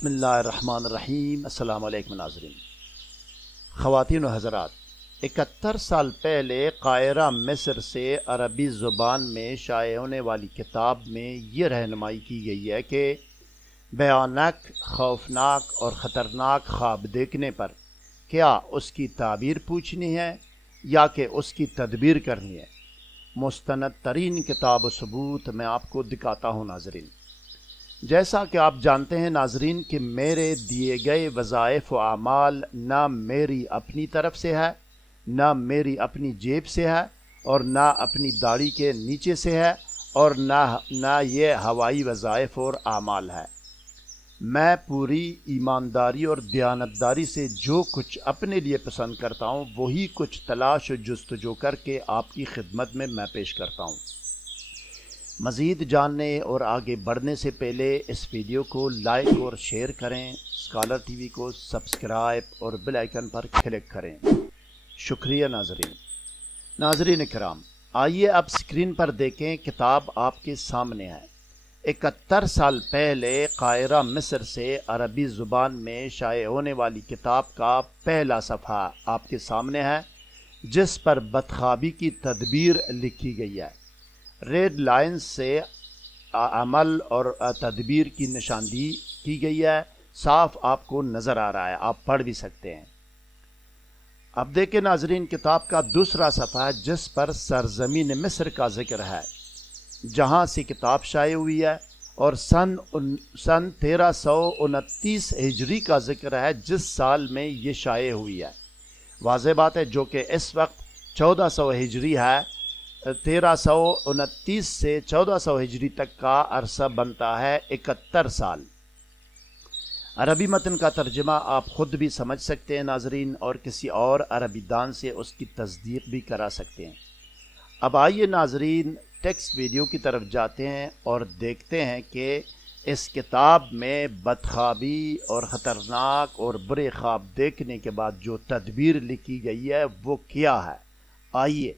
बिस्मिल्लाहिर्रहमानिर्रहीम। अस्सलाम वालेकुम नाज़रीन, ख़वातीन व हज़रात। 71 साल पहले कायरा मिस्र से अरबी ज़ुबान में शाये होने वाली किताब में ये रहनुमाई की गई है कि भयानक, खौफनाक और ख़तरनाक ख्वाब देखने पर क्या उसकी ताबीर पूछनी है या कि उसकी तदबीर करनी है। मुस्तनद तरीन किताब व सबूत मैं आपको दिखाता हूँ नाज़रीन। जैसा कि आप जानते हैं नाज़रीन कि मेरे दिए गए वज़ाइफ व आमाल ना मेरी अपनी तरफ से है, ना मेरी अपनी जेब से है, और ना अपनी दाढ़ी के नीचे से है, और ना ये हवाई वज़ाइफ और आमाल है। मैं पूरी ईमानदारी और दयानतदारी से जो कुछ अपने लिए पसंद करता हूँ वही कुछ तलाश व जुस्तजू करके आपकी खिदमत में मैं पेश करता हूँ। मज़ीद जानने और आगे बढ़ने से पहले इस वीडियो को लाइक और शेयर करें, स्कॉलर टीवी को सब्सक्राइब और बेल आइकन पर क्लिक करें। शुक्रिया नाज़रीन। नाज़रीन इकराम, आइए अब स्क्रीन पर देखें, किताब आपके सामने है। 71 साल पहले कायरा मिस्र से अरबी ज़ुबान में शाये होने वाली किताब का पहला सफ़ा आपके सामने है, जिस पर बदख्वाबी की तदबीर लिखी गई है। रेड लाइन से अमल और तदबीर की निशानदी की गई है, साफ आपको नज़र आ रहा है, आप पढ़ भी सकते हैं। अब देखें नाजरीन, किताब का दूसरा सफ़ा है जिस पर सरजमीन मिस्र का जिक्र है, जहाँ से किताब शाये हुई है, और सन 1329 हिजरी का जिक्र है जिस साल में ये शाये हुई है। वाज़ेह बात है, जो कि इस वक्त 1400 हिजरी है। 1329 से 1400 हिजरी तक का अरसा बनता है 71 साल। अरबी मतन का तर्जमा आप ख़ुद भी समझ सकते हैं नाजरीन, और किसी और अरबी दान से उसकी तस्दीक भी करा सकते हैं। अब आइए नाजरीन, टेक्स्ट वीडियो की तरफ जाते हैं और देखते हैं कि इस किताब में बदख्वाबी और ख़तरनाक और बुरे ख्वाब देखने के बाद जो तदबीर लिखी गई है वो क्या है। आइए